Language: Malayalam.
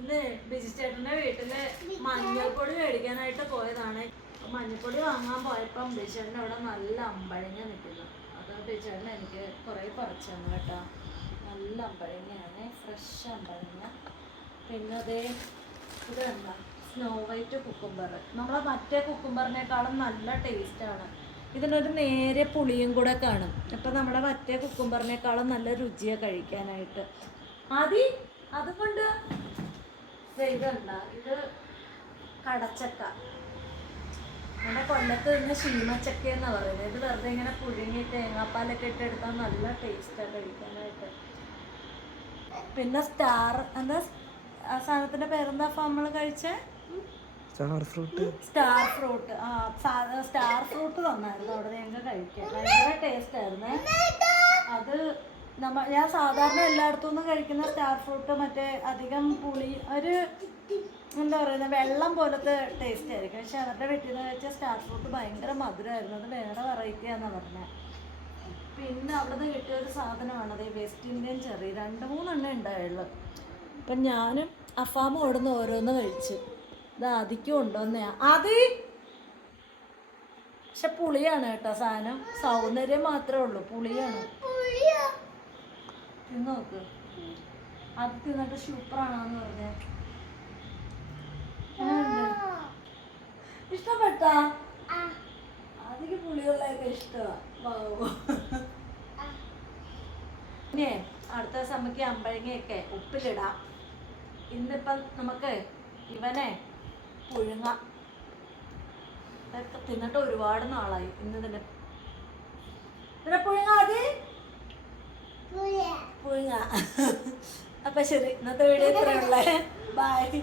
ഇന്ന് ബിജി ചേട്ടന്റെ വീട്ടില് മഞ്ഞൾപ്പൊടി മേടിക്കാനായിട്ട് പോയതാണ്. മഞ്ഞൾപ്പൊടി വാങ്ങാൻ പോയപ്പം ബിജി ചേട്ടൻ്റെ അവിടെ നല്ല അമ്പഴങ്ങ നിൽക്കുന്നു. അത് ബിജി ചേട്ടൻ എനിക്ക് കുറേ പറിച്ചാണ് കേട്ടോ. നല്ല അമ്പഴങ്ങയാണ്, ഫ്രഷ് അമ്പഴങ്ങ. പിന്നെ അതേ ഇത് എന്താ സ്നോ വൈറ്റ് കുക്കുംബർ. നമ്മളെ മറ്റേ കുക്കുംബറിനേക്കാളും നല്ല ടേസ്റ്റാണ്. ഇതിനൊരു നേരെ പുളിയും കൂടെ കാണും. അപ്പം നമ്മുടെ മറ്റേ കുക്കുംബറിനേക്കാളും നല്ല രുചിയാണ് കഴിക്കാനായിട്ട്. അതുകൊണ്ട് ഇതുണ്ട, ഇത് കടച്ചക്ക. നമ്മുടെ കൊല്ലത്ത് നിന്ന് ശീമച്ചക്ക എന്നാണ് പറയുന്നത്. ഇത് വെറുതെ ഇങ്ങനെ പുഴുങ്ങി തേങ്ങാപ്പാലൊക്കെ ഇട്ടെടുത്താൽ നല്ല ടേസ്റ്റാണ് കഴിക്കാനായിട്ട്. പിന്നെ സ്റ്റാർ എന്താ ആ സാധനത്തിന്റെ പേരെന്താ നമ്മൾ കഴിച്ചേ? Star fruit. സ്റ്റാർ ഫ്രൂട്ട് തന്നായിരുന്നു അവിടെ ഞങ്ങൾക്ക് കഴിക്കാൻ. ഭയങ്കര ടേസ്റ്റ് ആയിരുന്നേ അത്. ഞാൻ സാധാരണ എല്ലായിടത്തു നിന്നും കഴിക്കുന്ന സ്റ്റാർ ഫ്രൂട്ട് മറ്റേ അധികം പുളി, ഒരു എന്താ പറയുന്നത് വെള്ളം പോലത്തെ ടേസ്റ്റ് ആയിരിക്കും. പക്ഷെ അവരുടെ വീട്ടിൽ നിന്ന് കഴിച്ച സ്റ്റാർ ഫ്രൂട്ട് ഭയങ്കര മധുരമായിരുന്നു. അത് വേറെ വെറൈറ്റിയാണെന്നാണ് പറഞ്ഞത്. പിന്നെ അവിടെ നിന്ന് കിട്ടിയ ഒരു സാധനമാണ് അത് വെസ്റ്റ് ഇന്ത്യൻ ചെറി. 2-3 എണ്ണം ഉണ്ടായുള്ളൂ. അപ്പം ഞാനും അഫാമും ഓടുന്ന് ഓരോന്ന് കഴിച്ചു. ഇത് ആദിക്കും ഉണ്ടോന്നെയാ പക്ഷെ പുളിയാണ് കേട്ടോ സാധനം. സൗന്ദര്യം മാത്രമേ ഉള്ളൂ, പുളിയാണ്. തിന്ന് നോക്ക്. അത് തിന്നിട്ട് സൂപ്പറാണെന്ന് പറഞ്ഞേ. ഇഷ്ടപ്പെട്ടാ? അധികം പുളിയുള്ളതൊക്കെ ഇഷ്ടമാണ്. പിന്നെ അടുത്ത ദിവസം നമുക്ക് അമ്പഴങ്ങയൊക്കെ ഉപ്പിലിടാം. ഇന്നിപ്പം നമുക്ക് ഇവനെ പുഴുങ്ങാം. ഇതൊക്കെ തിന്നിട്ട് ഒരുപാട് നാളായി. ഇതിനെ പുഴുങ്ങാതെ പുഴുങ്ങ. അപ്പം ശരി, ഇന്നത്തെ വീഡിയോ ഇത്രയുള്ളേ. ബൈ.